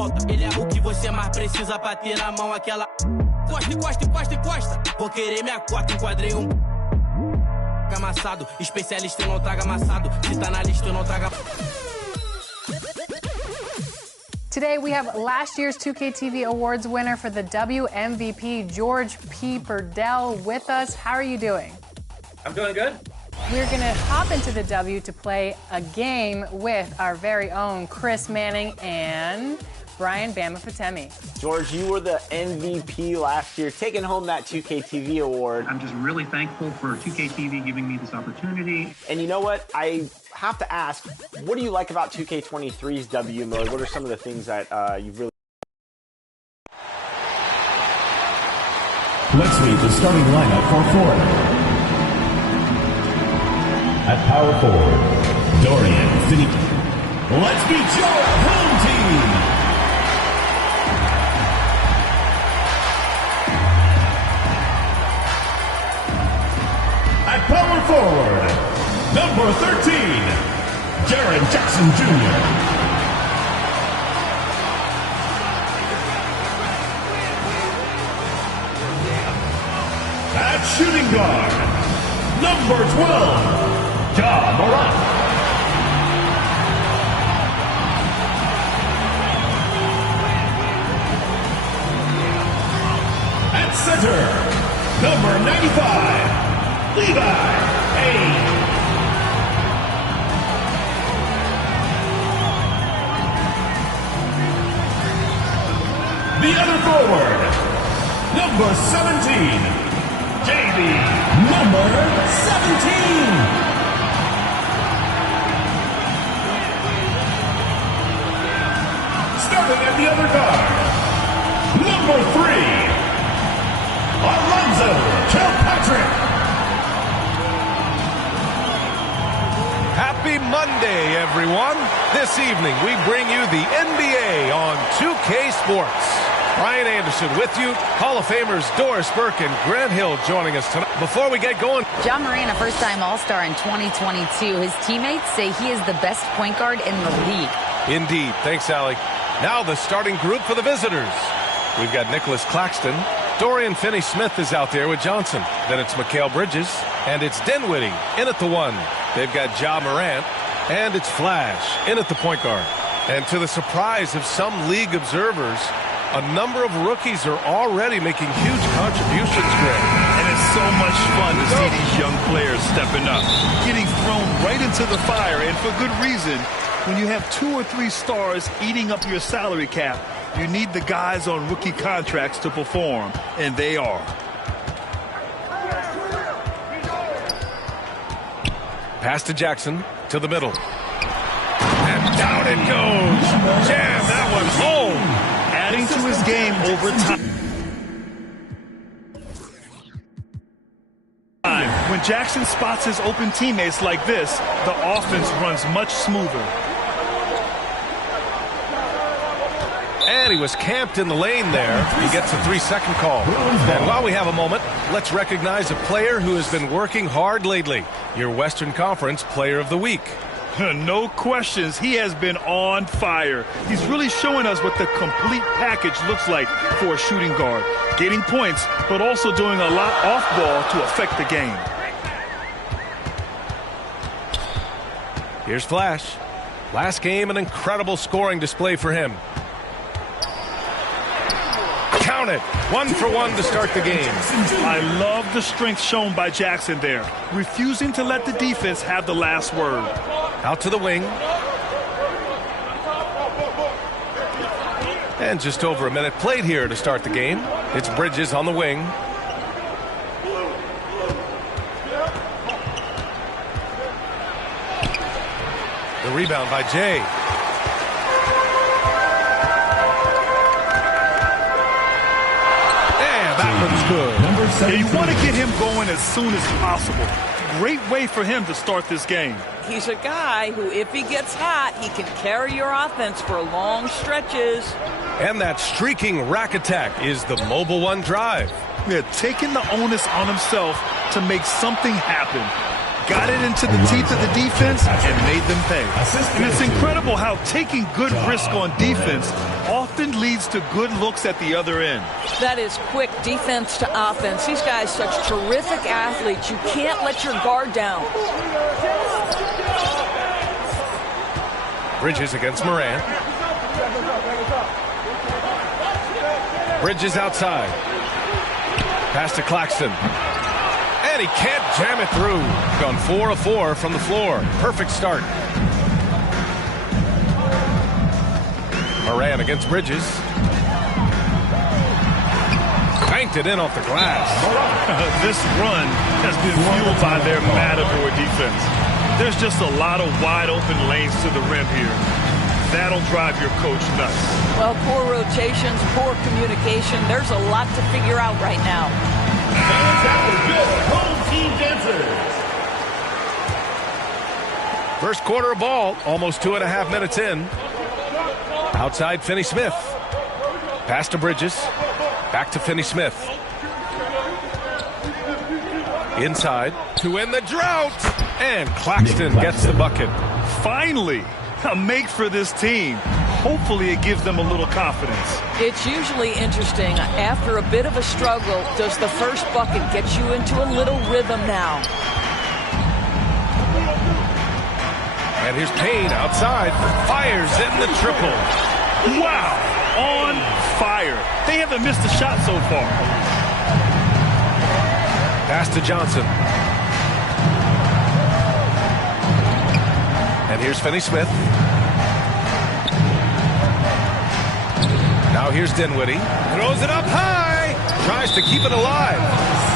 volta. Ele é o que você mais precisa pra ter na mão aquela. Costa, encosta, encosta, encosta. Vou querer minha cota, enquadrei um. Amassado, especialista eu não traga amassado. Se tá na lista eu não traga. Today we have last year's 2K TV Awards winner for the WMVP, George P. Burdell, with us. How are you doing? I'm doing good. We're going to hop into the W to play a game with our very own Chris Manning and Brian Bama Fatemi. George, you were the MVP last year, taking home that 2K TV award. I'm just really thankful for 2K TV giving me this opportunity. And you know what? I have to ask, what do you like about 2K23's W mode? What are some of the things that you've really... Let's meet the starting lineup for Florida. At power forward, Dorian Finney. Let's meet your home team. At power forward, number 13, Jaren Jackson Jr. At shooting guard, number 12, Ja Morant. At center, number 95, Levi Hayes. The other forward, number 17, JB, number 17. Starting at the other guard, number 3, Alonzo Kilpatrick. Happy Monday, everyone. This evening, we bring you the NBA on 2K Sports. Brian Anderson with you. Hall of Famers Doris Burke and Grant Hill joining us tonight. Before we get going, Ja Morant, a first-time All-Star in 2022. His teammates say he is the best point guard in the league. Indeed. Thanks, Allie. Now the starting group for the visitors. We've got Nicholas Claxton. Dorian Finney-Smith is out there with Johnson. Then it's Mikal Bridges. And it's Dinwiddie in at the 1. They've got Ja Morant. And it's Flash in at the point guard. And to the surprise of some league observers, a number of rookies are already making huge contributions, Greg. And it's so much fun to see these young players stepping up, getting thrown right into the fire, and for good reason. When you have 2 or 3 stars eating up your salary cap, you need the guys on rookie contracts to perform, and they are. Pass to Jackson, to the middle. And down it goes. Jam that one home. Adding to his game over time. When Jackson spots his open teammates like this, the offense runs much smoother. And he was camped in the lane there. He gets a 3-second call. And while we have a moment, let's recognize a player who has been working hard lately. Your Western Conference Player of the Week. No questions, he has been on fire. He's really showing us what the complete package looks like for a shooting guard. Getting points, but also doing a lot off ball to affect the game. Here's Flash. Last game, an incredible scoring display for him. Count it. 1 for 1 to start the game. I love the strength shown by Jackson there, refusing to let the defense have the last word. Out to the wing. And just over a minute played here to start the game. It's Bridges on the wing. The rebound by Jay. Yeah, you want to get him going as soon as possible. Great way for him to start this game. He's a guy who, if he gets hot, he can carry your offense for long stretches. And that streaking rack attack is the Mobile One drive. Yeah, taking the onus on himself to make something happen. Got it into the teeth of the defense and made them pay. And it's incredible how taking good risk on defense often leads to good looks at the other end. That is quick defense to offense. These guys, such terrific athletes. You can't let your guard down. Bridges against Morant. Bridges outside. Pass to Claxton. And he can't jam it through. Gone 4 of 4 from the floor. Perfect start. Morant against Bridges. Banked it in off the glass. This run has been fueled by their Matador defense. There's just a lot of wide open lanes to the rim here. That'll drive your coach nuts. Well, poor rotations, poor communication. There's a lot to figure out right now. Home team dancers. First quarter of ball, almost 2.5 minutes in. Outside Finney-Smith. Pass to Bridges. Back to Finney-Smith. Inside to end the drought. And Claxton gets the bucket. Finally, a make for this team. Hopefully it gives them a little confidence. It's usually interesting. After a bit of a struggle, does the first bucket get you into a little rhythm now? And here's Payne outside. Fires in the triple. Wow, on fire. They haven't missed a shot so far. Pass to Johnson. And here's Finney-Smith. Now here's Dinwiddie. Throws it up high. Tries to keep it alive.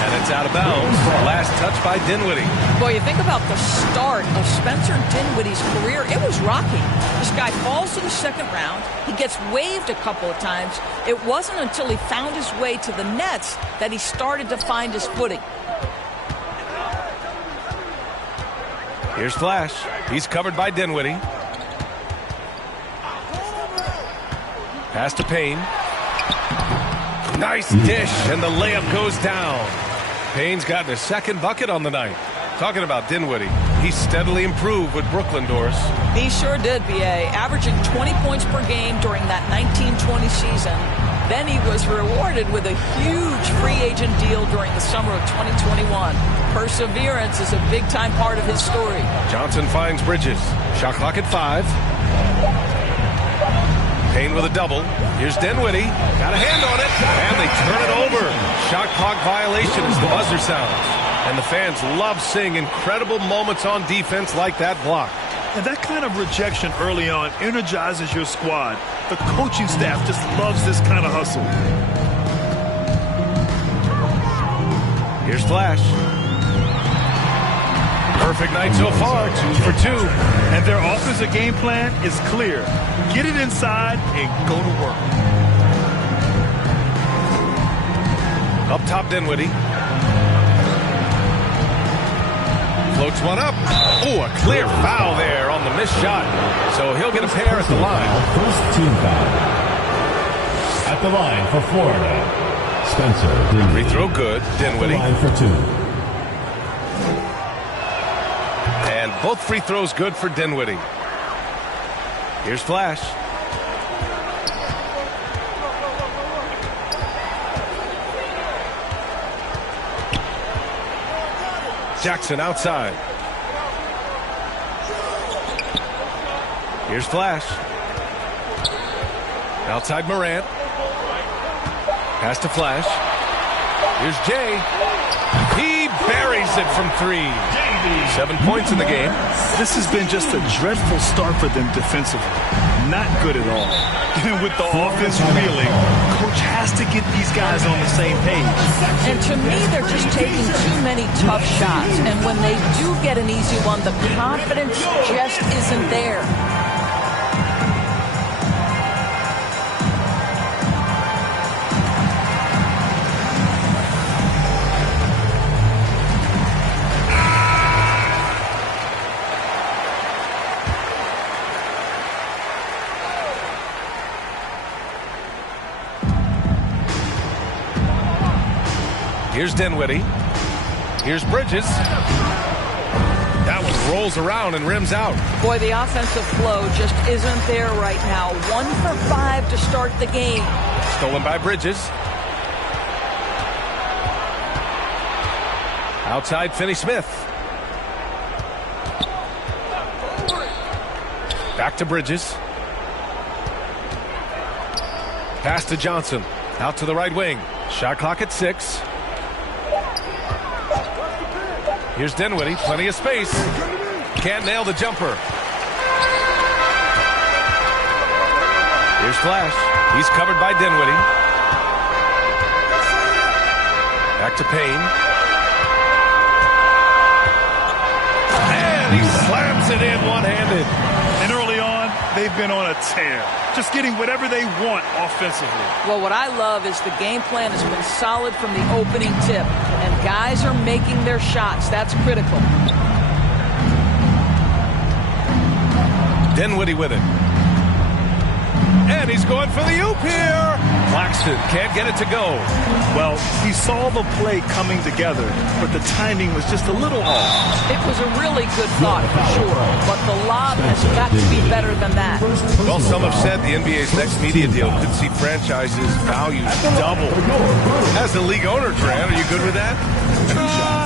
And it's out of bounds. Last touch by Dinwiddie. Boy, you think about the start of Spencer Dinwiddie's career. It was rocky. This guy falls to the second round. He gets waived a couple of times. It wasn't until he found his way to the Nets that he started to find his footing. Here's Flash. He's covered by Dinwiddie. Pass to Payne. Nice dish, and the layup goes down. Payne's gotten his second bucket on the night. Talking about Dinwiddie, he steadily improved with Brooklyn, Doris. He sure did, B.A., averaging 20 points per game during that 19-20 season. Then he was rewarded with a huge free agent deal during the summer of 2021. Perseverance is a big-time part of his story. Johnson finds Bridges. Shot clock at 5. Payne with a double. Here's Dinwiddie. Got a hand on it. And they turn it over. Shot clock violation as the buzzer sounds. And the fans love seeing incredible moments on defense like that block. And that kind of rejection early on energizes your squad. The coaching staff just loves this kind of hustle. Here's Flash. Perfect night so far, 2 for 2. And their offensive game plan is clear. Get it inside and go to work. Up top, Dinwiddie. Floats one up. Oh, a clear foul there on the missed shot. So he'll get a pair at the line. First team foul. At the line for Florida, Spencer Dinwiddie. Free throw good, Dinwiddie. Line for 2. And both free throws good for Dinwiddie. Here's Flash. Jackson outside. Here's Flash. Outside Morant. Pass to Flash. Here's Jay. He buries it from 3. 7 points in the game. This has been just a dreadful start for them defensively. Not good at all. And with the offense reeling, coach has to get these guys on the same page. And to me, they're just taking too many tough shots. And when they do get an easy one, the confidence just isn't there. Here's Dinwiddie. Here's Bridges. That one rolls around and rims out. Boy, the offensive flow just isn't there right now. 1 for 5 to start the game. Stolen by Bridges. Outside Finney-Smith. Back to Bridges. Pass to Johnson. Out to the right wing. Shot clock at 6. Here's Dinwiddie, plenty of space. Can't nail the jumper. Here's Flash. He's covered by Dinwiddie. Back to Payne. And he slams it in one-handed. And early on, they've been on a tear. Just getting whatever they want offensively. Well, what I love is the game plan has been solid from the opening tip. And guys are making their shots. That's critical. Dinwiddie with it. And he's going for the oop here. Claxton can't get it to go. Well, he saw the play coming together, but the timing was just a little off. It was a really good thought, for sure, but the lob has got to be better than that. Well, some have said the NBA's next media deal could see franchises' values double. As a league owner, Tran, are you good with that?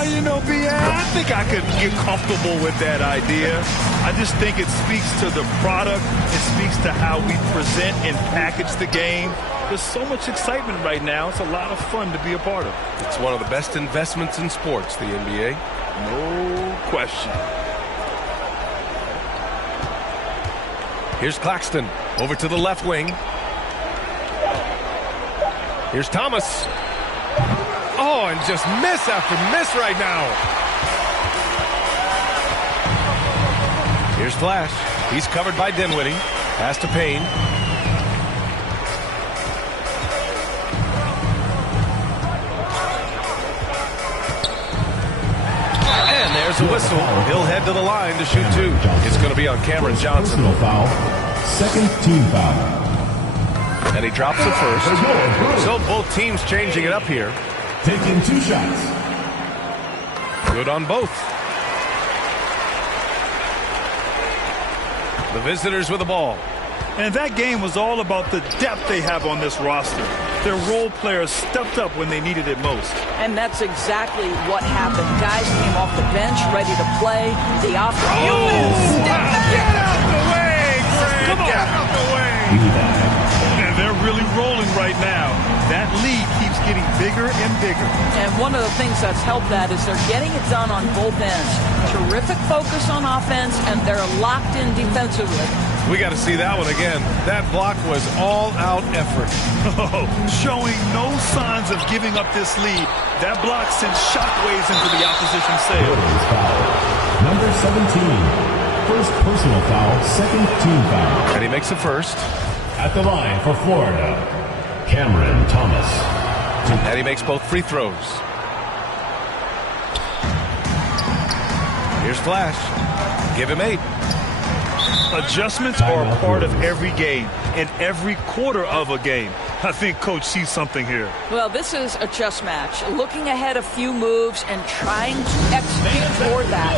You know, I think I could get comfortable with that idea. I just think it speaks to the product. It speaks to how we present and package the game. There's so much excitement right now. It's a lot of fun to be a part of. It's one of the best investments in sports, the NBA. No question. Here's Claxton over to the left wing. Here's Thomas. Oh, and just miss after miss right now. Here's Flash. He's covered by Dinwiddie. Pass to Payne. And there's a whistle. He'll head to the line to shoot 2. It's going to be on Cameron Johnson. Personal foul. Second team foul. And he drops it first. So both teams changing it up here. Taking 2 shots. Good on both. The visitors with the ball. And that game was all about the depth they have on this roster. Their role players stepped up when they needed it most. And that's exactly what happened. Guys came off the bench ready to play. The offense. Get out the way, Greg! Come on. Get out the way! And they're really rolling right now. That lead keeps getting bigger and bigger. And one of the things that's helped that is they're getting it done on both ends. Terrific focus on offense, and they're locked in defensively. We got to see that one again. That block was all-out effort. Showing no signs of giving up this lead. That block sent shockwaves into the opposition's sails. Number 17. First personal foul, second team foul. And he makes it first. At the line for Florida, Cameron Thomas. And he makes both free throws. Here's Flash. Give him 8. Adjustments are a part of every game and every quarter of a game. I think Coach sees something here. Well, this is a chess match. Looking ahead a few moves and trying to execute toward that.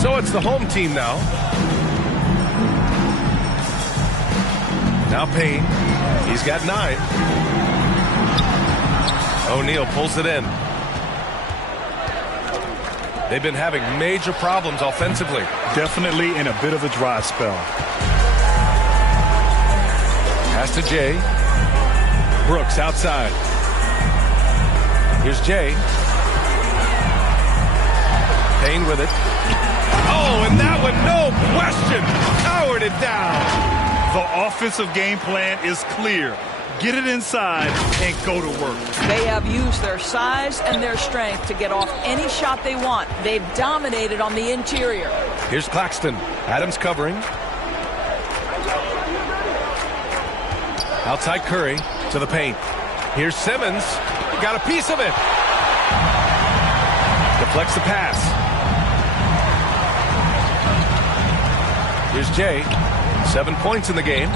So it's the home team now. Now Payne. He's got 9. O'Neal pulls it in. They've been having major problems offensively. Definitely in a bit of a dry spell. Pass to Jay. Brooks outside. Here's Jay. Payne with it. Oh, and that one, no question, powered it down. The offensive game plan is clear. Get it inside and go to work. They have used their size and their strength to get off any shot they want. They've dominated on the interior. Here's Claxton. Adams covering. Outside Curry to the paint. Here's Simmons. Got a piece of it. Deflects the pass. Here's Jay. 7 points in the game.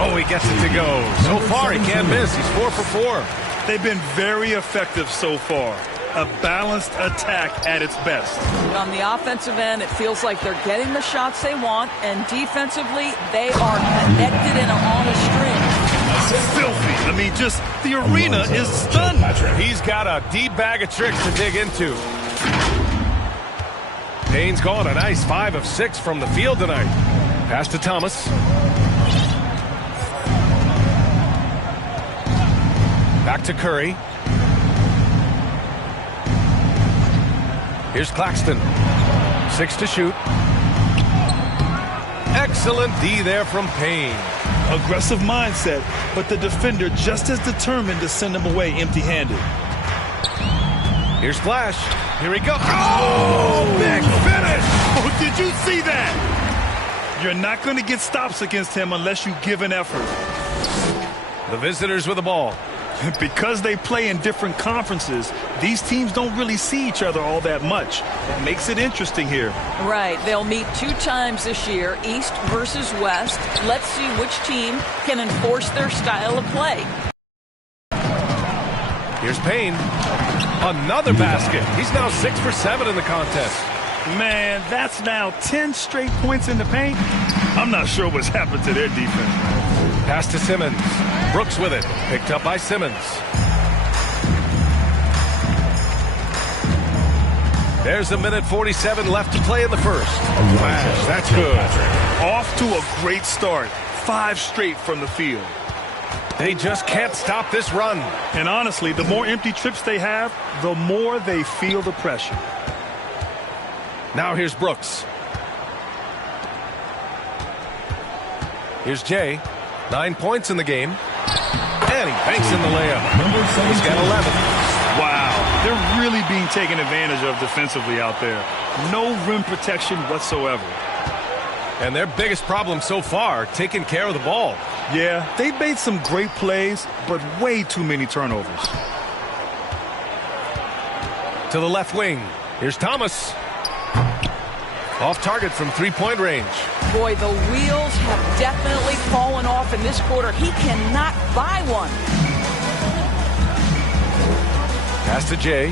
Oh, he gets it to go. So far, he can't miss. He's 4 for 4. They've been very effective so far. A balanced attack at its best. On the offensive end, it feels like they're getting the shots they want, and defensively, they are connected and on a string. Filthy. I mean, just the arena is stunned. He's got a deep bag of tricks to dig into. Payne's gone a nice 5 of 6 from the field tonight. Pass to Thomas. Back to Curry. Here's Claxton. 6 to shoot. Excellent D there from Payne. Aggressive mindset, but the defender just as determined to send him away empty-handed. Here's Flash. Here he goes. Oh, big finish! Oh, did you see that? You're not going to get stops against him unless you give an effort. The visitors with the ball. Because they play in different conferences, these teams don't really see each other all that much. It makes it interesting here. Right. They'll meet 2 times this year, East versus West. Let's see which team can enforce their style of play. Here's Payne. Another basket. He's now 6 for 7 in the contest. Man, that's now 10 straight points in the paint. I'm not sure what's happened to their defense, man. Pass to Simmons. Brooks with it. Picked up by Simmons. There's 1:47 left to play in the first. Flash. That's good. Off to a great start. 5 straight from the field. They just can't stop this run. And honestly, the more empty trips they have, the more they feel the pressure. Now here's Brooks. Here's Jay. 9 points in the game. And he banks in the layup. He's got 11. Wow, they're really being taken advantage of defensively out there. No rim protection whatsoever. And their biggest problem so far, taking care of the ball. Yeah, they've made some great plays, but way too many turnovers. To the left wing. Here's Thomas. Off target from 3-point range. Boy, the wheels have definitely fallen off in this quarter. He cannot buy one. Pass to Jay.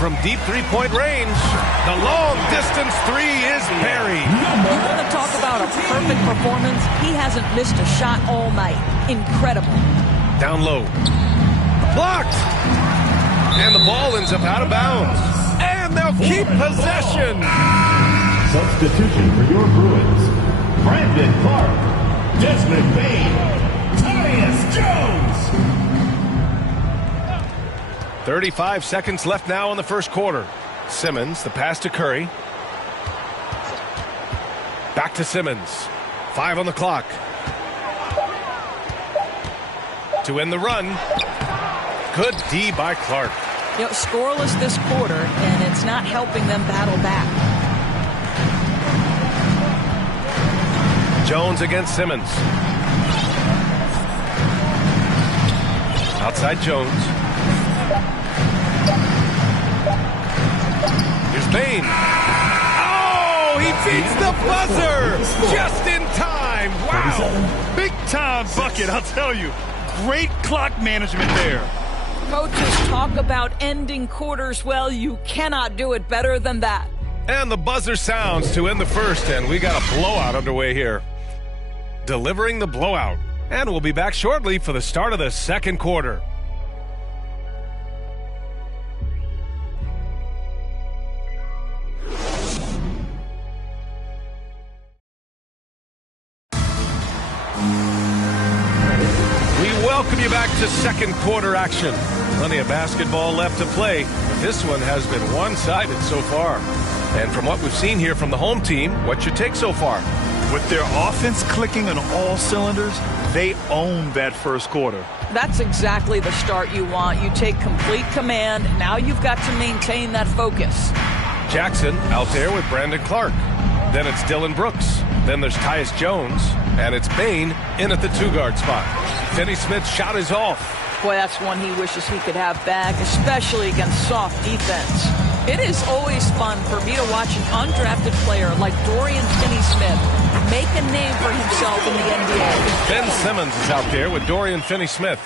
From deep 3-point range, the long distance 3 is buried. You want to talk about a perfect performance? He hasn't missed a shot all night. Incredible. Down low. Blocked! And the ball ends up out of bounds. And they'll keep possession. Substitution for your Bruins. Brandon Clark, Desmond Bain, Tyus Jones. 35 seconds left now in the first quarter. Simmons, the pass to Curry. Back to Simmons. 5 on the clock. To end the run. Good D by Clark. You know, scoreless this quarter, and it's not helping them battle back. Jones against Simmons. Outside Jones. Here's Bain. Oh, he beats the buzzer just in time. Wow. Big time bucket, I'll tell you. Great clock management there. Coaches talk about ending quarters. Well, you cannot do it better than that. And the buzzer sounds to end the first, and we got a blowout underway here. Delivering the blowout. And we'll be back shortly for the start of the second quarter. Welcome you back to second quarter action. Plenty of basketball left to play, but this one has been one-sided so far. And from what we've seen here from the home team, what's your take so far? With their offense clicking on all cylinders, they own that first quarter. That's exactly the start you want. You take complete command. Now you've got to maintain that focus. Jackson out there with Brandon Clark. Then it's Dylan Brooks. Then there's Tyus Jones. And it's Bain in at the 2-guard spot. Finney Smith's shot is off. Boy, that's one he wishes he could have back, especially against soft defense. It is always fun for me to watch an undrafted player like Dorian Finney-Smith make a name for himself in the NBA. Ben Simmons is out there with Dorian Finney-Smith.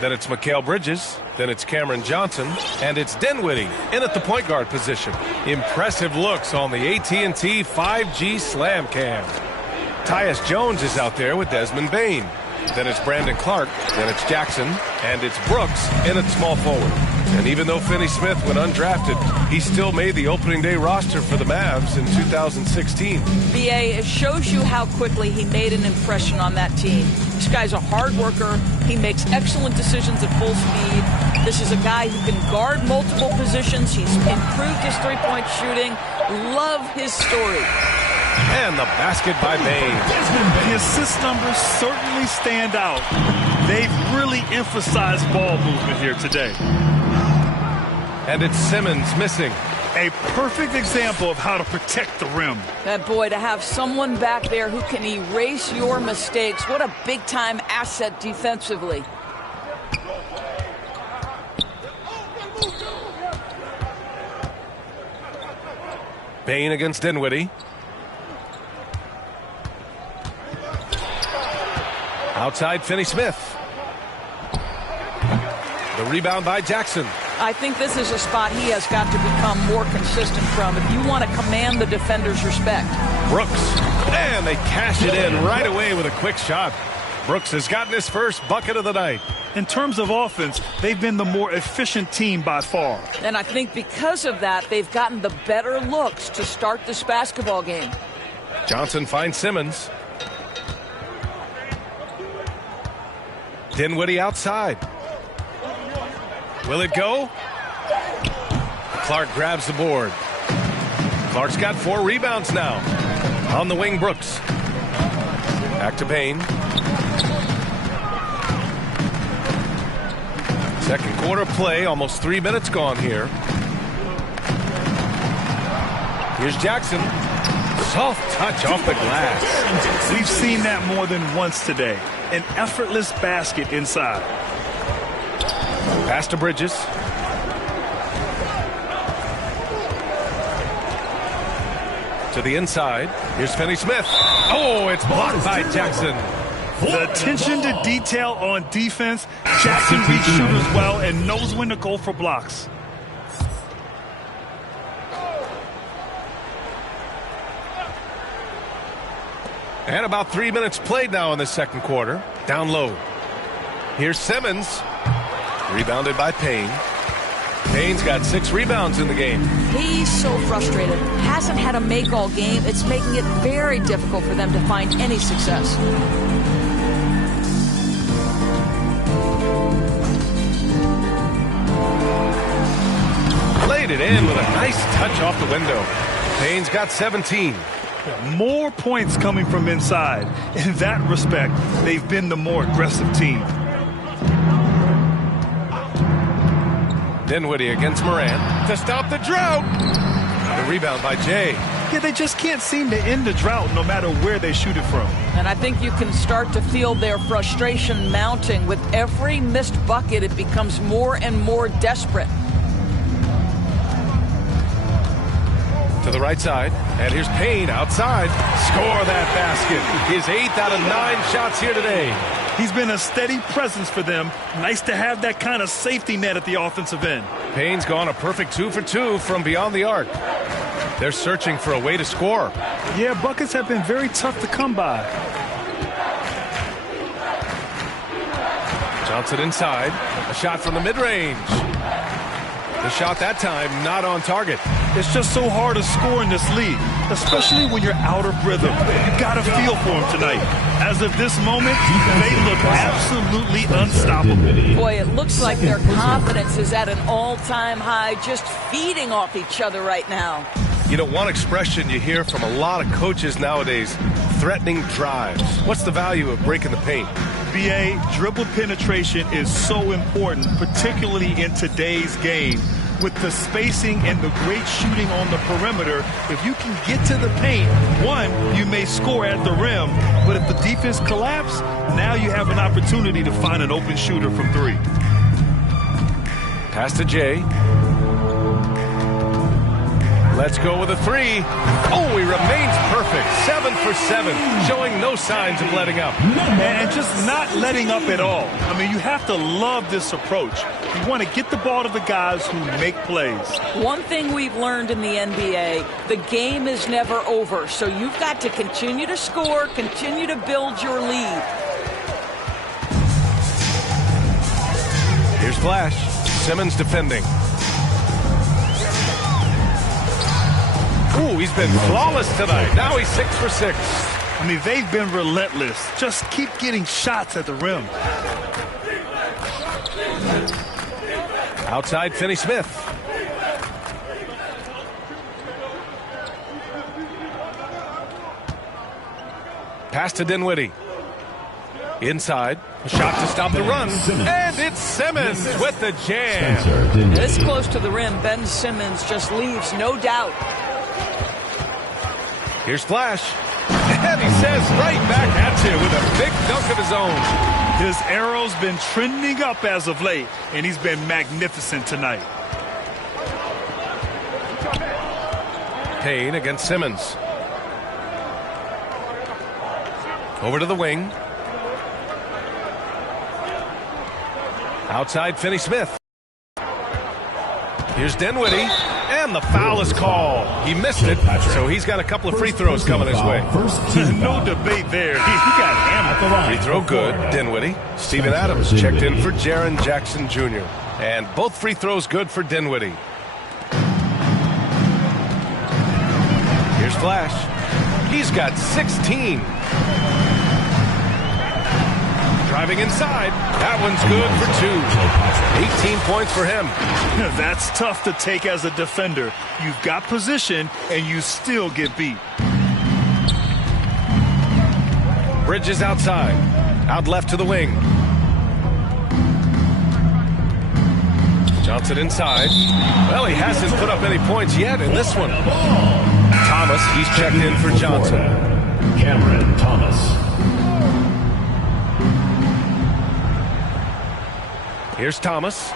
Then it's Mikal Bridges. Then it's Cameron Johnson. And it's Dinwiddie in at the point guard position. Impressive looks on the AT&T 5G Slam Cam. Tyus Jones is out there with Desmond Bane. Then it's Brandon Clark. Then it's Jackson. And it's Brooks in at small forward. And even though Finney-Smith went undrafted, he still made the opening day roster for the Mavs in 2016. BA, it shows you how quickly he made an impression on that team. This guy's a hard worker. He makes excellent decisions at full speed. This is a guy who can guard multiple positions. He's improved his three-point shooting. Love his story. And the basket by Bane. The assist numbers certainly stand out. They've really emphasized ball movement here today. And it's Simmons missing. A perfect example of how to protect the rim. That boy, to have someone back there who can erase your mistakes, what a big-time asset defensively. Bane against Dinwiddie. Outside Finney-Smith. The rebound by Jackson. I think this is a spot he has got to become more consistent from if you want to command the defender's respect. Brooks. And they cash it in right away with a quick shot. Brooks has gotten his first bucket of the night. In terms of offense, they've been the more efficient team by far. And I think because of that, they've gotten the better looks to start this basketball game. Johnson finds Simmons. Dinwiddie outside. Will it go? Clark grabs the board. Clark's got 4 rebounds now. On the wing, Brooks. Back to Bane. Second quarter play, almost 3 minutes gone here. Here's Jackson. Soft touch off the glass. We've seen that more than once today. An effortless basket inside. Pass to Bridges. To the inside. Here's Finney-Smith. Oh, it's blocked by Jackson. The attention to detail on defense. Jackson reads shooters well and knows when to go for blocks. And about 3 minutes played now in the second quarter. Down low. Here's Simmons. Rebounded by Payne. Payne's got 6 rebounds in the game. He's so frustrated. Hasn't had a make-all game. It's making it very difficult for them to find any success. Laid it in with a nice touch off the window. Payne's got 17. More points coming from inside. In that respect, they've been the more aggressive team. Dinwiddie against Moran to stop the drought. The rebound by Jay. Yeah, they just can't seem to end the drought no matter where they shoot it from. And I think you can start to feel their frustration mounting. With every missed bucket, it becomes more and more desperate. To the right side, and here's Payne outside. Score that basket. His 8th out of 9 shots here today. He's been a steady presence for them. Nice to have that kind of safety net at the offensive end. Payne's gone a perfect 2 for 2 from beyond the arc. They're searching for a way to score. Yeah, buckets have been very tough to come by. Johnson inside. A shot from the mid-range. The shot that time not on target. It's just so hard to score in this league, especially when you're out of rhythm. You got to feel for him tonight. As of this moment, they look absolutely unstoppable. Boy, it looks like their confidence is at an all-time high, just feeding off each other right now. You know, one expression you hear from a lot of coaches nowadays, threatening drives. What's the value of breaking the paint? BA, dribble penetration is so important, particularly in today's game. With the spacing and the great shooting on the perimeter, if you can get to the paint, one, you may score at the rim, but if the defense collapses, now you have an opportunity to find an open shooter from 3. Pass to Jay. Let's go with a three. Oh, he remains perfect. 7 for 7, showing no signs of letting up. And just not letting up at all. I mean, you have to love this approach. You want to get the ball to the guys who make plays. One thing we've learned in the NBA, the game is never over. So you've got to continue to score, continue to build your lead. Here's Flash. Simmons defending. Ooh, he's been flawless tonight. Now he's 6 for 6. I mean, they've been relentless. Just keep getting shots at the rim. Outside, Finney-Smith. Pass to Dinwiddie. Inside. A shot to stop the run. And it's Simmons with the jam. This close to the rim, Ben Simmons just leaves no doubt. Here's Flash. And he says right back at you with a big dunk of his own. His arrow's been trending up as of late, and he's been magnificent tonight. Payne against Simmons. Over to the wing. Outside, Finney-Smith. Here's Dinwiddie. And the foul is called. He missed it, so he's got a couple of free throws coming his way. No debate there. He got hammered. Free throw good, Dinwiddie. Steven Adams checked in for Jaren Jackson Jr. And both free throws good for Dinwiddie. Here's Flash. He's got 16. Driving inside. That one's good for 2. 18 points for him. That's tough to take as a defender. You've got position, and you still get beat. Bridges outside. Out left to the wing. Johnson inside. Well, he hasn't put up any points yet in this one. Thomas, he's checked in for Johnson. Cameron Thomas. Here's Thomas.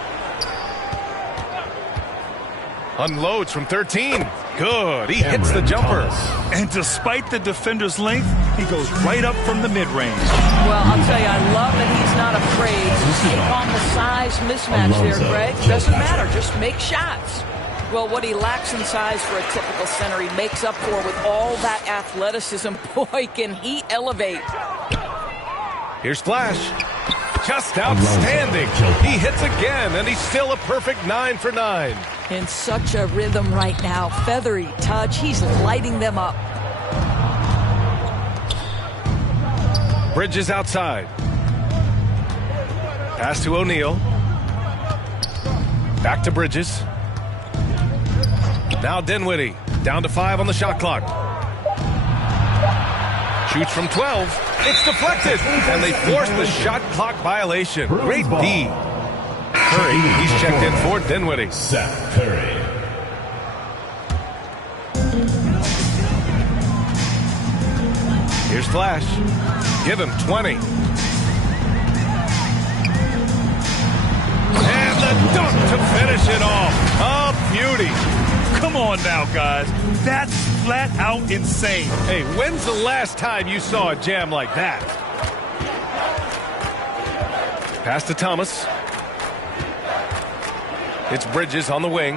Unloads from 13. Good. He hits the jumper. And despite the defender's length, he goes right up from the mid-range. Well, I'll tell you, I love that he's not afraid to take on the size mismatch there, Greg. Doesn't matter. Just make shots. Well, what he lacks in size for a typical center, he makes up for with all that athleticism. Boy, can he elevate. Here's Flash. Just outstanding. He hits again, and he's still a perfect 9 for 9. In such a rhythm right now. Feathery touch. He's lighting them up. Bridges outside. Pass to O'Neal. Back to Bridges. Now Dinwiddie. Down to 5 on the shot clock. Shoots from 12. It's deflected, and they force the shot clock violation. Great D. Curry, he's checked in for Dinwiddie. Seth Curry. Here's Flash. Give him 20. And the dunk to finish it off. A beauty. Come on now, guys. That's flat out insane. Hey, when's the last time you saw a jam like that? Pass to Thomas. It's Bridges on the wing.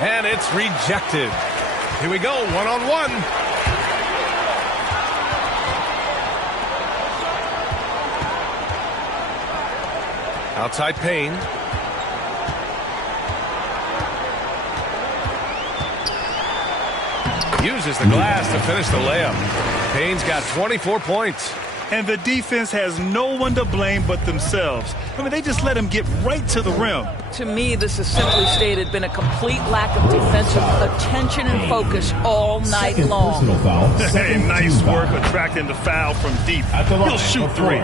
And it's rejected. Here we go, one-on-one. Outside Payne. Uses the glass to finish the layup. Payne's got 24 points. And the defense has no one to blame but themselves. I mean, they just let him get right to the rim. To me, this has simply stated been a complete lack of defensive attention and focus all night long. Hey, nice work attracting the foul from deep. He'll shoot 3.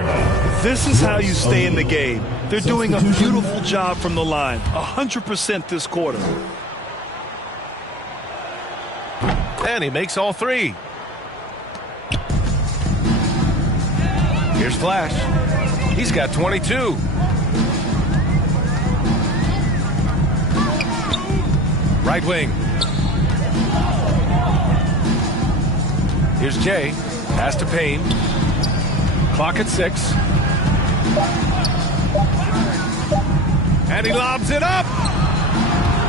This is how you stay in the game. They're doing a beautiful job from the line. 100% this quarter. And he makes all 3. Here's Flash. He's got 22. Right wing. Here's Jay. Pass to Payne. Clock at 6. And he lobs it up.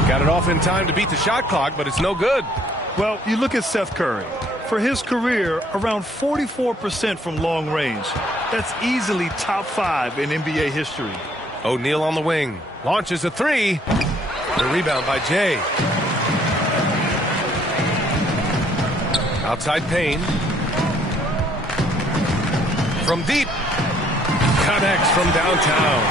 Got it off in time to beat the shot clock, but it's no good. Well, you look at Seth Curry. For his career, around 44% from long range. That's easily top 5 in NBA history. O'Neal on the wing. Launches a 3. The rebound by Jay. Outside Payne. From deep. Connects from downtown.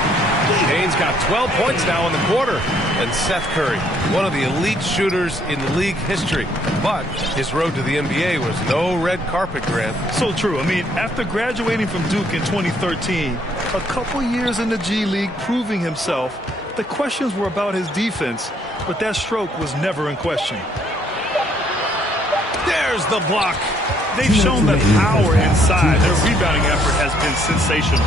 Payne's got 12 points now in the quarter. And Seth Curry, one of the elite shooters in league history. But his road to the NBA was no red carpet, Grant. So true. I mean, after graduating from Duke in 2013, a couple years in the G League proving himself, the questions were about his defense, but that stroke was never in question. There's the block. They've shown that power inside. Their rebounding effort has been sensational.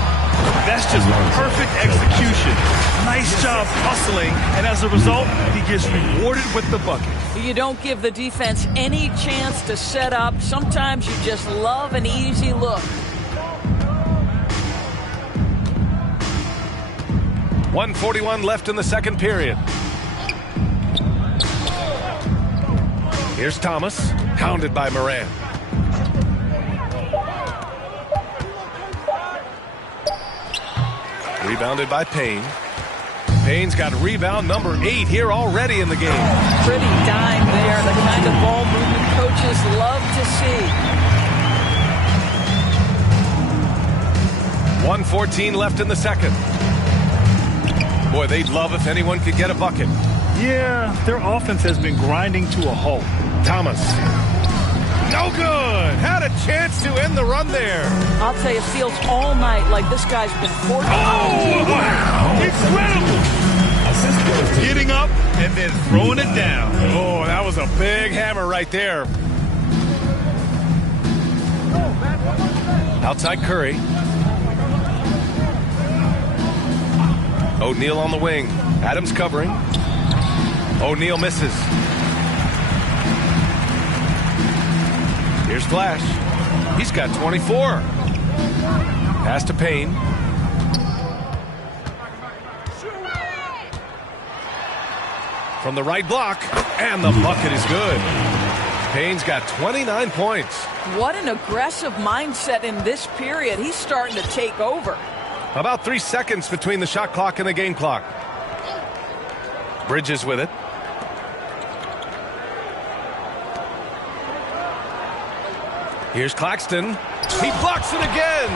That's just perfect execution. Nice job hustling, and as a result, he gets rewarded with the bucket. You don't give the defense any chance to set up. Sometimes you just love an easy look. 1:41 left in the second period. Here's Thomas, hounded by Moran. Rebounded by Payne. Payne's got rebound number 8 here already in the game. Pretty dime there, the kind of ball movement coaches love to see. 1:14 left in the second. Boy, they'd love if anyone could get a bucket. Yeah, their offense has been grinding to a halt. Thomas. No good. Had a chance to end the run there. I'll tell you, it feels all night like this guy's been fortunate. Oh, wow. Incredible. Getting up and then throwing it down. Oh, that was a big hammer right there. Outside Curry. O'Neal on the wing. Adams covering. O'Neal misses. Here's Flash. He's got 24. Pass to Payne. From the right block, and the bucket is good. Payne's got 29 points. What an aggressive mindset in this period. He's starting to take over. About 3 seconds between the shot clock and the game clock. Bridges with it. Here's Claxton. He blocks it again.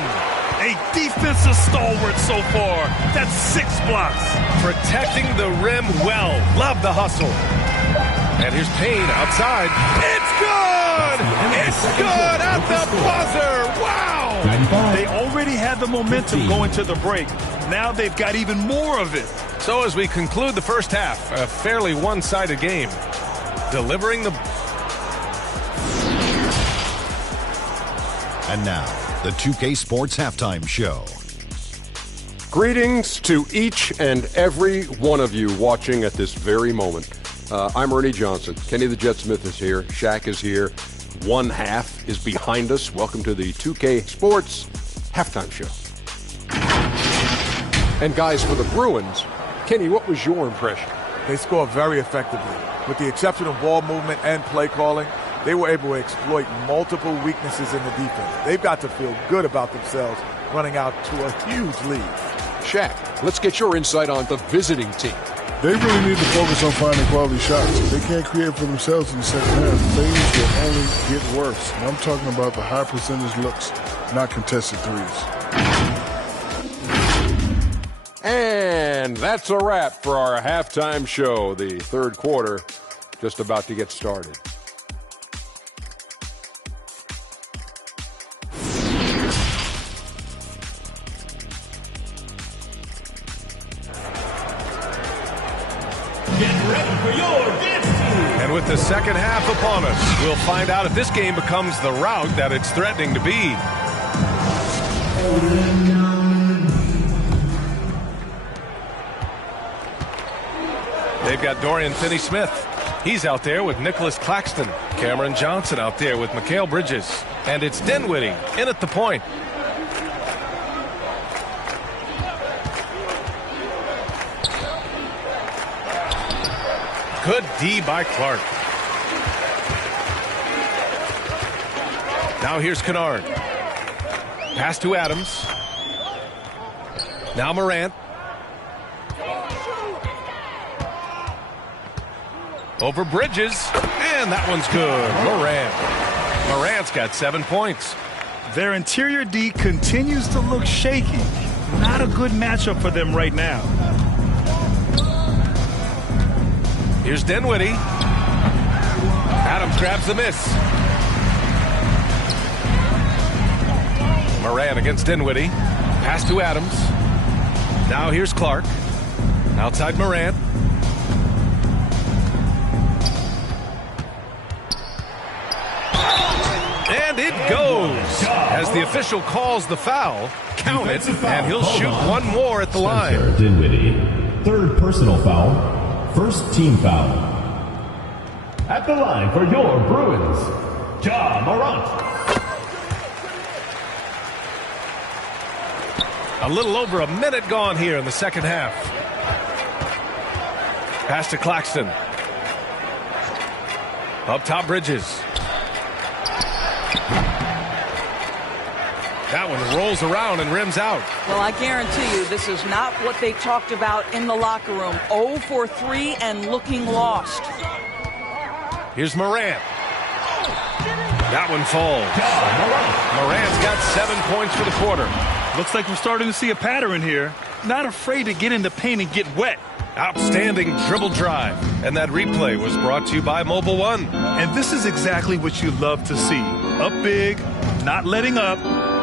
A defensive stalwart so far. That's 6 blocks. Protecting the rim well. Love the hustle. And here's Payne outside. It's good! It's good at the buzzer! Wow! They already had the momentum going to the break. Now they've got even more of it. So as we conclude the first half, a fairly one-sided game. Delivering the... And now, the 2K Sports Halftime Show. Greetings to each and every one of you watching at this very moment. I'm Ernie Johnson. Kenny the Jet Smith is here. Shaq is here. One half is behind us. Welcome to the 2K Sports Halftime Show. And guys, for the Bruins, Kenny, what was your impression? They scored very effectively. With the exception of ball movement and play calling, they were able to exploit multiple weaknesses in the defense. They've got to feel good about themselves running out to a huge lead. Shaq, let's get your insight on the visiting team. They really need to focus on finding quality shots. If they can't create for themselves in the second half, things will only get worse. And I'm talking about the high percentage looks, not contested threes. And that's a wrap for our halftime show. The third quarter just about to get started. And with the second half upon us, we'll find out if this game becomes the rout that it's threatening to be. They've we've got Dorian Finney-Smith. He's out there with Nicholas Claxton. Cameron Johnson out there with Mikal Bridges. And it's Dinwiddie in at the point. Good D by Clark. Now here's Kennard. Pass to Adams. Now Morant. Over Bridges. And that one's good. Morant's got 7 points. Their interior D continues to look shaky. Not a good matchup for them right now. Here's Dinwiddie. Adams grabs the miss. Morant against Dinwiddie. Pass to Adams. Now here's Clark. Outside Morant. And it goes. As the official calls the foul, count it, and he'll shoot one more at the line. Dinwiddie, third personal foul. First team foul. At the line for your Bruins, Ja Morant. A little over a minute gone here in the second half. Pass to Claxton. Up top, Bridges. That one rolls around and rims out. Well, I guarantee you this is not what they talked about in the locker room. 0 for 3 and looking lost. Here's Morant. That one falls. Morant's got 7 points for the quarter. Looks like we're starting to see a pattern here. Not afraid to get in the paint and get wet. Outstanding dribble drive. And that replay was brought to you by Mobile One. And this is exactly what you love to see. Up big, not letting up.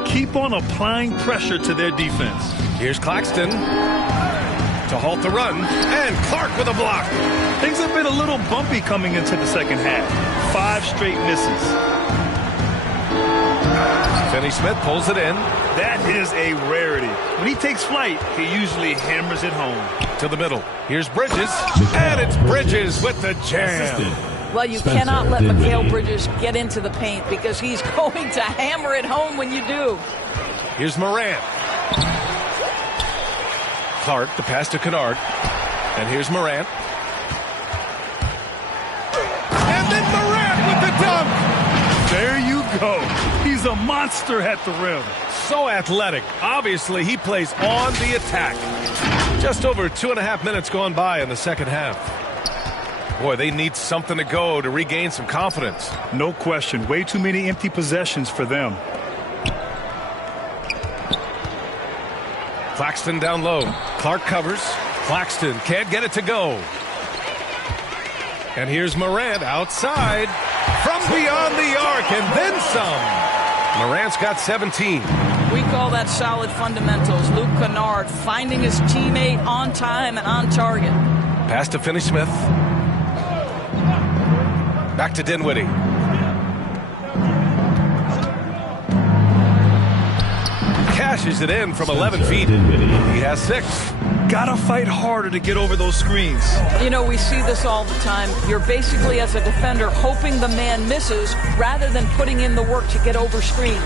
Keep on applying pressure to their defense. Here's Claxton to halt the run. And Clark with a block. Things have been a little bumpy coming into the second half. 5 straight misses. Finney-Smith pulls it in. That is a rarity. When he takes flight, he usually hammers it home. To the middle. Here's Bridges. And it's Bridges with the jam. Well, you cannot let Mikal Bridges get into the paint because he's going to hammer it home when you do. Here's Morant. Clark, the pass to Kennard. And here's Morant. And then Morant with the dunk. There you go. He's a monster at the rim. So athletic. Obviously, he plays on the attack. Just over 2.5 minutes gone by in the second half. Boy, they need something to go to regain some confidence. No question. Way too many empty possessions for them. Claxton down low. Clark covers. Claxton can't get it to go. And here's Morant outside from beyond the arc and then some. Morant's got 17. We call that solid fundamentals. Luke Kennard finding his teammate on time and on target. Pass to Finney-Smith. Back to Dinwiddie. Cashes it in from 11 feet. He has 6. Gotta fight harder to get over those screens. You know, we see this all the time. You're basically, as a defender, hoping the man misses rather than putting in the work to get over screens.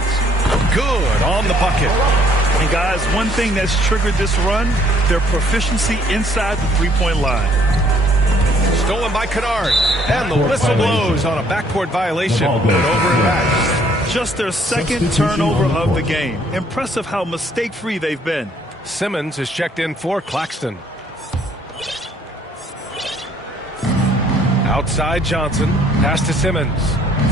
Good on the bucket. And guys, one thing that's triggered this run, their proficiency inside the three-point line. Stolen by Kennard. And the whistle blows on a backcourt violation. And over and back. Just their second turnover of the game. Impressive how mistake-free they've been. Simmons is checked in for Claxton. Outside Johnson. Pass to Simmons.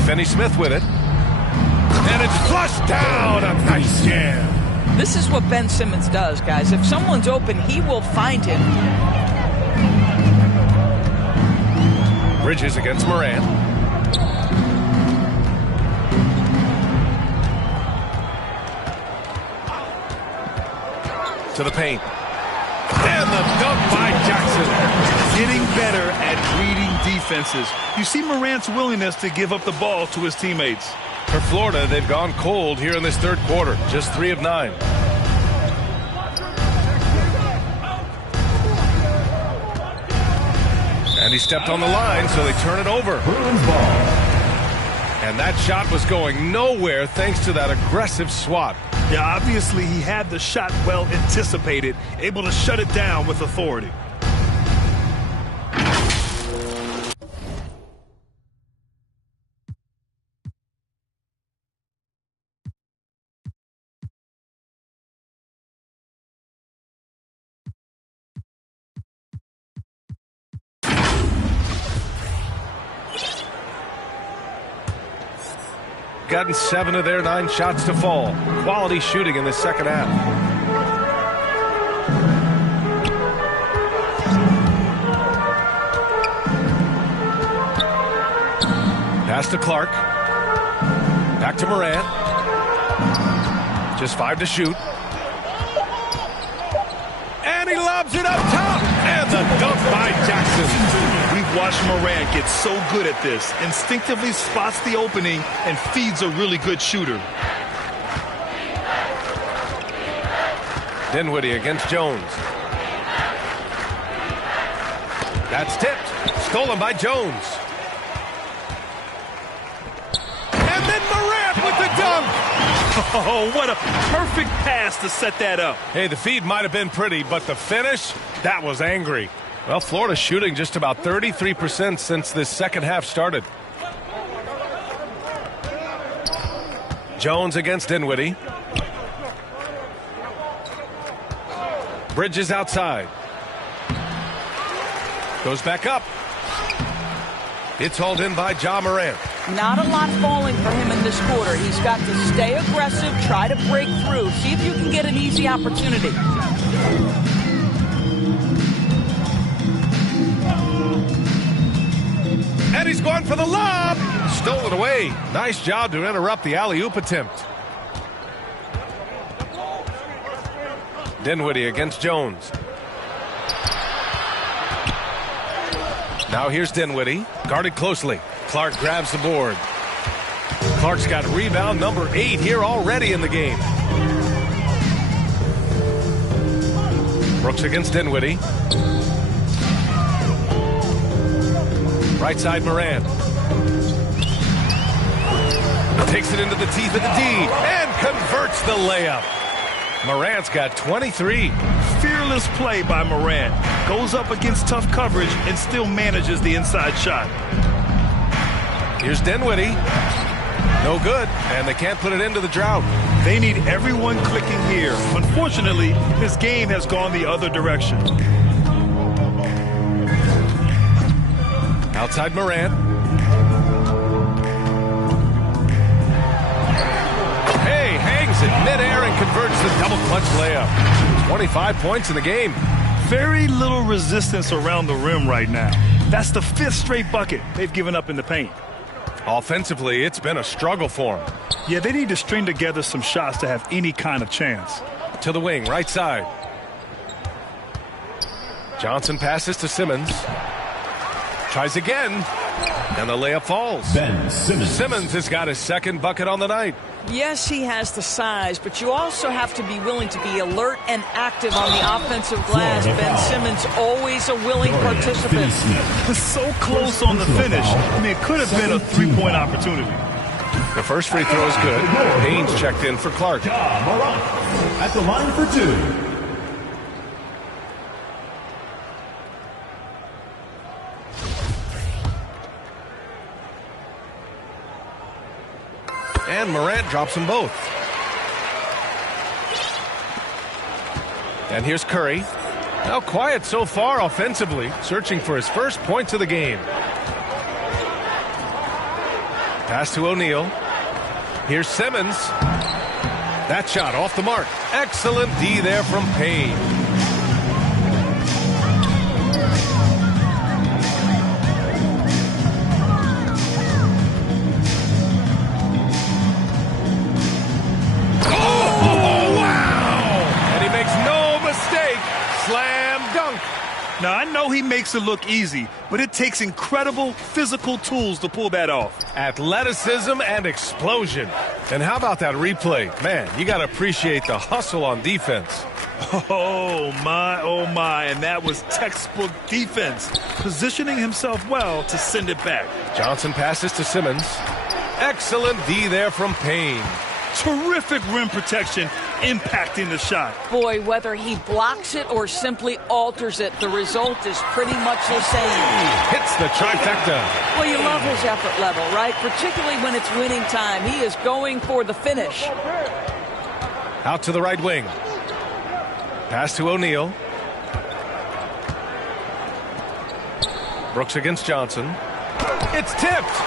Finney-Smith with it. And it's flushed down. A nice jam. This is what Ben Simmons does, guys. If someone's open, he will find him. Bridges against Morant. To the paint. And the dunk by Jackson. Getting better at reading defenses. You see Morant's willingness to give up the ball to his teammates. For Florida, they've gone cold here in this third quarter. Just 3 of 9. And he stepped on the line, so they turn it over. Bruins ball. And that shot was going nowhere thanks to that aggressive swat. Yeah, obviously he had the shot well anticipated, able to shut it down with authority. Gotten 7 of their 9 shots to fall. Quality shooting in the second half. Pass to Clark. Back to Morant. Just 5 to shoot. And he lobs it up top. And the dunk by Jackson. We've watched Morant get so good at this. Instinctively spots the opening and feeds a really good shooter. Dinwiddie against Jones. That's tipped. Stolen by Jones. And then Morant with the dunk. Oh, what a perfect pass to set that up. Hey, the feed might have been pretty, but the finish, that was angry. Well, Florida's shooting just about 33% since this second half started. Jones against Dinwiddie. Bridges outside. Goes back up. It's hauled in by Ja Morant. Not a lot falling for him in this quarter. He's got to stay aggressive, try to break through, see if you can get an easy opportunity. And he's going for the lob. Stolen away. Nice job to interrupt the alley-oop attempt. Dinwiddie against Jones. Now here's Dinwiddie. Guarded closely. Clark grabs the board. Clark's got rebound number 8 here already in the game. Brooks against Dinwiddie. Right side Morant. Takes it into the teeth of the D and converts the layup. Morant's got 23. Fearless play by Morant. Goes up against tough coverage and still manages the inside shot. Here's Dinwiddie. No good, and they can't put it into the drought. They need everyone clicking here. Unfortunately, his game has gone the other direction. Outside Morant. Hey, hangs it midair and converts the double clutch layup. 25 points in the game. Very little resistance around the rim right now. That's the 5th straight bucket they've given up in the paint. Offensively, it's been a struggle for them. Yeah, they need to string together some shots to have any kind of chance. To the wing, right side. Johnson passes to Simmons. Tries again, and the layup falls. Ben Simmons. Simmons has got his 2nd bucket on the night. Yes, he has the size, but you also have to be willing to be alert and active on the offensive glass. Ben Simmons, always a willing participant. So close on the finish. I mean, it could have been a 3-point opportunity. The first free throw is good. Haynes checked in for Clark. Ja Morant at the line for 2. And Morant drops them both. And here's Curry. Now quiet so far offensively, searching for his first points of the game. Pass to O'Neal. Here's Simmons. That shot off the mark. Excellent D there from Payne. Now, I know he makes it look easy, but it takes incredible physical tools to pull that off. Athleticism and explosion. And how about that replay? Man, you got to appreciate the hustle on defense. Oh, my. And that was textbook defense. Positioning himself well to send it back. Johnson passes to Simmons. Excellent D there from Payne. Terrific rim protection impacting the shot. Boy, whether he blocks it or simply alters it, the result is pretty much the same. Hits the trifecta. Well, you love his effort level, right? Particularly when it's winning time. He is going for the finish. Out to the right wing. Pass to O'Neal. Brooks against Johnson. It's tipped.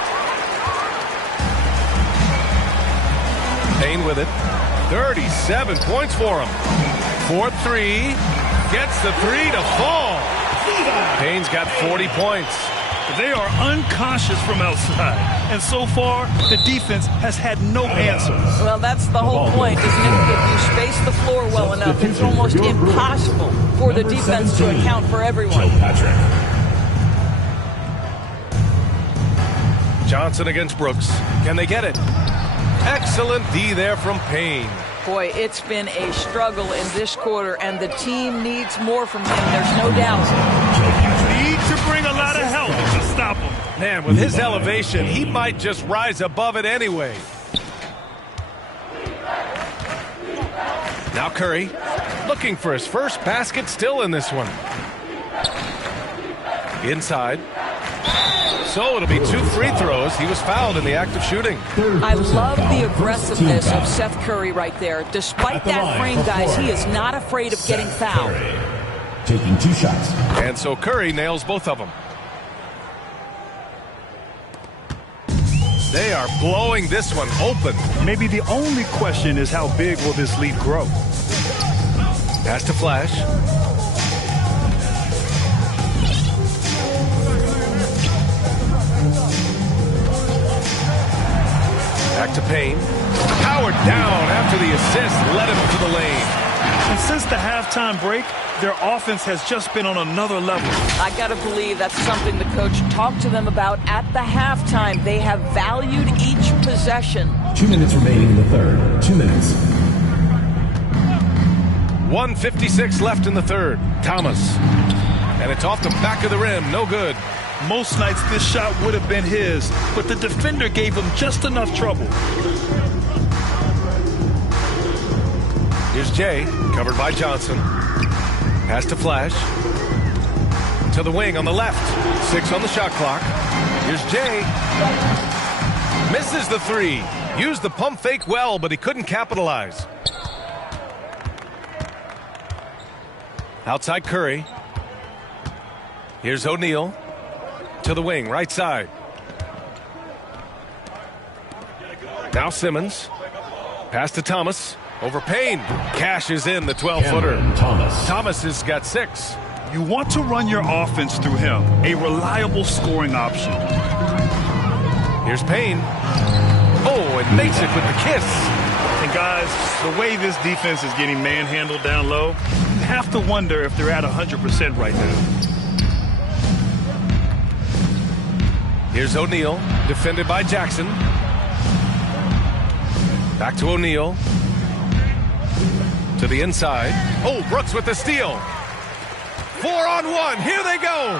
Payne with it. 37 points for him. 4-3. Gets the three to fall. Payne's got 40 points. They are unconscious from outside. And so far, the defense has had no answers. Well, that's the whole point, isn't it? If you space the floor well enough, it's almost impossible for the defense to account for everyone. Johnson against Brooks. Can they get it? Excellent D there from Payne. Boy, it's been a struggle in this quarter, and the team needs more from him. There's no doubt. You need to bring a lot of help to stop him. Man, with his elevation, he might just rise above it anyway. Now Curry, looking for his first basket, still in this one. Inside. So it'll be 2 free throws. He was fouled in the act of shooting. I love the aggressiveness of Seth Curry right there. Despite that frame, guys, he is not afraid of getting fouled. Taking 2 shots. And so Curry nails both of them. They are blowing this one open. Maybe the only question is how big will this lead grow? Pass to Flash. Back to Payne. Powered down after the assist, led him to the lane. And since the halftime break, their offense has just been on another level. I got to believe that's something the coach talked to them about at the halftime. They have valued each possession. 2 minutes remaining in the third. 2 minutes. 1:56 left in the third. Thomas. And it's off the back of the rim. No good. Most nights this shot would have been his, but the defender gave him just enough trouble. Here's Jay, covered by Johnson. Pass to Flash. To the wing on the left. 6 on the shot clock. Here's Jay. Misses the 3. Used the pump fake well, but he couldn't capitalize. Outside Curry. Here's O'Neal. To the wing, right side. Now Simmons. Pass to Thomas. Over Payne. Cashes in the 12-footer. Thomas has got 6. You want to run your offense through him. A reliable scoring option. Here's Payne. Oh, and makes it with the kiss. And guys, the way this defense is getting manhandled down low, you have to wonder if they're at 100% right now. Here's O'Neal, defended by Jackson. Back to O'Neal. To the inside. Oh, Brooks with the steal. 4-on-1. Here they go.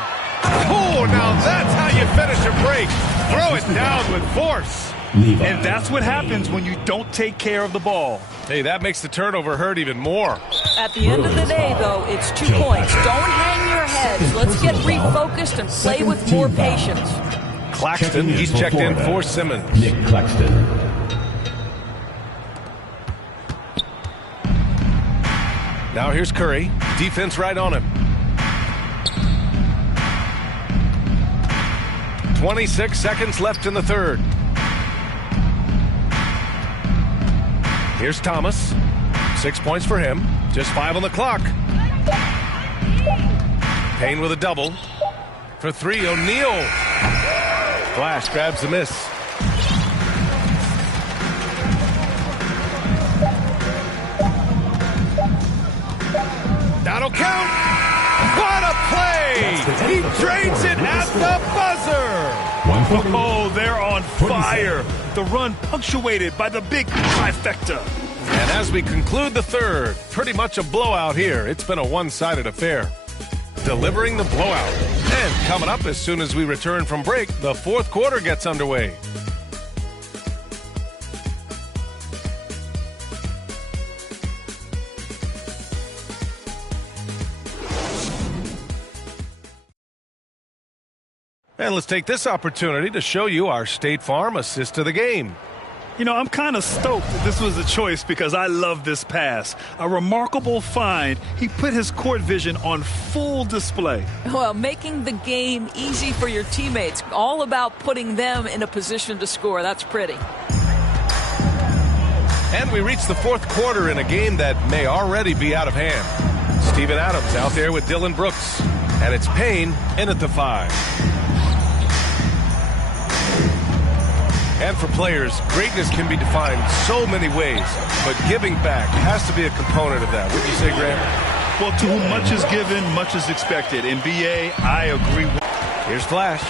Oh, now that's how you finish a break. Throw it down with force. And that's what happens when you don't take care of the ball. Hey, that makes the turnover hurt even more. At the end of the day, though, it's 2 points. Don't hang your heads. Let's get refocused and play with more patience. Claxton, he's checked in for Simmons. Nick Claxton. Now here's Curry. Defense right on him. 26 seconds left in the third. Here's Thomas. 6 points for him. Just 5 on the clock. Payne with a double. For 3, O'Neal. Flash grabs the miss. That'll count. What a play Wade. He drains it at the buzzer. Oh, they're on fire. The run punctuated by the big trifecta. And as we conclude the third, pretty much a blowout here. It's been a one-sided affair. Delivering the blowout. And coming up as soon as we return from break, the fourth quarter gets underway. And let's take this opportunity to show you our State Farm assist to the game. You know, I'm kind of stoked that this was a choice because I love this pass. A remarkable find. He put his court vision on full display. Well, making the game easy for your teammates. All about putting them in a position to score. That's pretty. And we reach the fourth quarter in a game that may already be out of hand. Steven Adams out there with Dylan Brooks. And it's Payne in at the 5. And for players, greatness can be defined so many ways, but giving back has to be a component of that. Wouldn't you say, Graham? Well, to whom much is given, much is expected. In BA, I agree. Here's Flash.